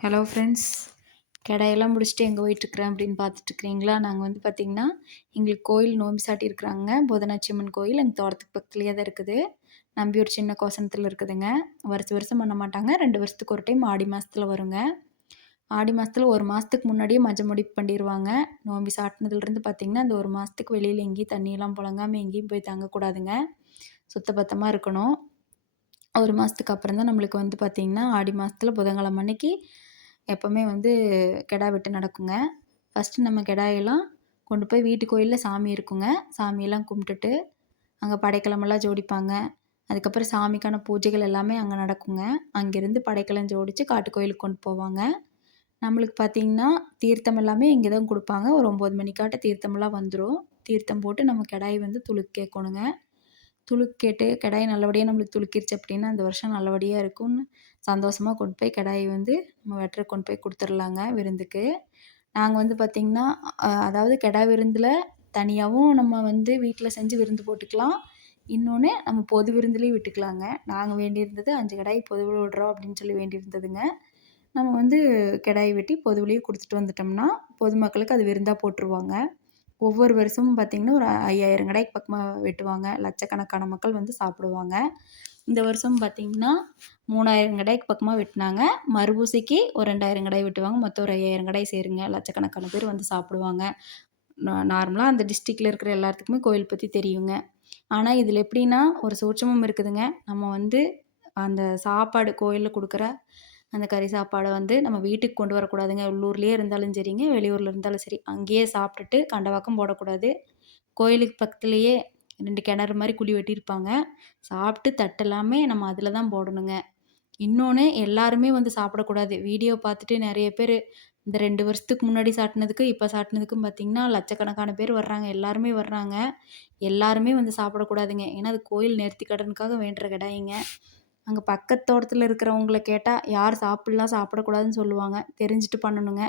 Hello friends. கடையெல்லாம் முடிச்சுட்டு எங்கே போயிட்டுருக்குறேன் அப்படின்னு பார்த்துட்ருக்குறீங்களா? நாங்கள் வந்து பார்த்திங்கன்னா, எங்களுக்கு கோயில் நோம்பி சாட்டியிருக்குறாங்க. புவனாச்சியம்மன் கோயில் எங்கள் தோட்டத்துக்கு பக்கத்துலேயே தான் இருக்குது. நம்பியூர் சின்ன கோசனத்தில் இருக்குதுங்க. வருஷம் வருஷம் பண்ண மாட்டாங்க. 2 வருஷத்துக்கு ஒரு டைம் ஆடி மாதத்துல வருங்க. ஆடி மாதத்துல 1 மாதத்துக்கு முன்னாடியே மஞ்ச முடிப்பு பண்ணிருவாங்க. நோம்பி சாட்டினதுலேருந்து பார்த்திங்கன்னா, அந்த 1 மாதத்துக்கு வெளியில் எங்கேயும் தண்ணியெல்லாம் புழங்காமல் எங்கேயும் போய் தங்கக்கூடாதுங்க. சுத்தபத்தமாக இருக்கணும். 1 மாதத்துக்கு அப்புறம் தான் நம்மளுக்கு வந்து பார்த்திங்கன்னா, ஆடி மாதத்துல புதன்கிழமை அன்னைக்கு எப்போவுமே வந்து கெடா வெட்டு நடக்குங்க. ஃபஸ்ட்டு நம்ம கெடாயெல்லாம் கொண்டு போய் வீட்டு கோயிலில் சாமி இருக்குங்க. சாமியெல்லாம் கும்பிட்டுட்டு அங்கே படைக்கலமெல்லாம் ஜோடிப்பாங்க. அதுக்கப்புறம் சாமிக்கான பூஜைகள் எல்லாமே அங்கே நடக்குங்க. அங்கேருந்து படைக்கலம் ஜோடித்து காட்டு கோயிலுக்கு கொண்டு போவாங்க. நம்மளுக்கு பார்த்திங்கன்னா, தீர்த்தம் எல்லாமே இங்கே தான் கொடுப்பாங்க. ஒரு 9 மணிக்காட்ட தீர்த்தமெல்லாம் வந்துடும். தீர்த்தம் போட்டு நம்ம கெடாய் வந்து துளுக்கு கேட்கணுங்க. துளுக்கு கேட்டு கெடாய் நல்லபடியாக நம்மளுக்கு துளுக்கிருச்சு அப்படின்னா, அந்த வருஷம் நல்லபடியாக இருக்கும்னு சந்தோஷமாக கொண்டு போய் கெடாயை வந்து நம்ம வெட்டுறக்கு கொண்டு போய் கொடுத்துர்லாங்க விருந்துக்கு. நாங்கள் வந்து பார்த்திங்கன்னா, அதாவது கெடா விருந்தில் தனியாகவும் நம்ம வந்து வீட்டில் செஞ்சு விருந்து போட்டுக்கலாம். இன்னொன்று நம்ம பொது விருந்துலேயும் விட்டுக்கலாங்க. நாங்கள் வேண்டியிருந்தது 5 கெடாய் பொதுவில் விடுறோம் அப்படின்னு சொல்லி வேண்டியிருந்ததுங்க. நம்ம வந்து கெடாய் வெட்டி பொதுவிலேயே கொடுத்துட்டு வந்துட்டோம்னா, பொதுமக்களுக்கு அது விருந்தாக போட்டுருவாங்க. ஒவ்வொரு வருஷமும் பார்த்திங்கன்னா, ஒரு 5000 கடாய்க்கு பக்கமாக வெட்டுவாங்க. லட்சக்கணக்கான மக்கள் வந்து சாப்பிடுவாங்க. இந்த வருஷம் பார்த்திங்கன்னா, 3000 கடாய்க்கு பக்கமாக வெட்டினாங்க. மறுபூசைக்கு ஒரு 2000 கடாய் வெட்டுவாங்க. மொத்தம் ஒரு 5000 கடாய் சேருங்க. லட்சக்கணக்கான பேர் வந்து சாப்பிடுவாங்க. நார்மலாக அந்த டிஸ்ட்ரிக்டில் இருக்கிற எல்லாத்துக்குமே கோயில் பற்றி தெரியுங்க. ஆனால் இதில் எப்படின்னா, ஒரு சூட்சமம் இருக்குதுங்க. நம்ம வந்து அந்த சாப்பாடு கோயிலில் கொடுக்குற அந்த கறி சாப்பாடை வந்து நம்ம வீட்டுக்கு கொண்டு வரக்கூடாதுங்க. உள்ளூர்லேயே இருந்தாலும் சரிங்க, வெளியூரில் இருந்தாலும் சரி. அங்கேயே சாப்பிட்டுட்டு கண்டவாக்கம் போடக்கூடாது. கோயிலுக்கு பக்கத்துலேயே 2 கிணறு மாதிரி குழி வெட்டியிருப்பாங்க. சாப்பிட்டு தட்டெல்லாமே நம்ம அதில் தான் போடணுங்க. இன்னொன்று எல்லாருமே வந்து சாப்பிடக்கூடாது. வீடியோ பார்த்துட்டு நிறைய பேர் இந்த 2 வருஷத்துக்கு முன்னாடி சாட்டினதுக்கு இப்போ சாட்டினதுக்கும் பார்த்திங்கன்னா, லட்சக்கணக்கான பேர் வர்றாங்க. எல்லாருமே வர்றாங்க. எல்லாருமே வந்து சாப்பிடக்கூடாதுங்க. ஏன்னா அது கோயில் நேர்த்திக்கடனுக்காக வேண்டுற கடாய்ங்க. அங்கே பக்கத்து தோட்டத்தில் இருக்கிறவங்கள கேட்டால் யார் சாப்பிட்லாம் சாப்பிடக்கூடாதுன்னு சொல்லுவாங்க. தெரிஞ்சுட்டு பண்ணணுங்க.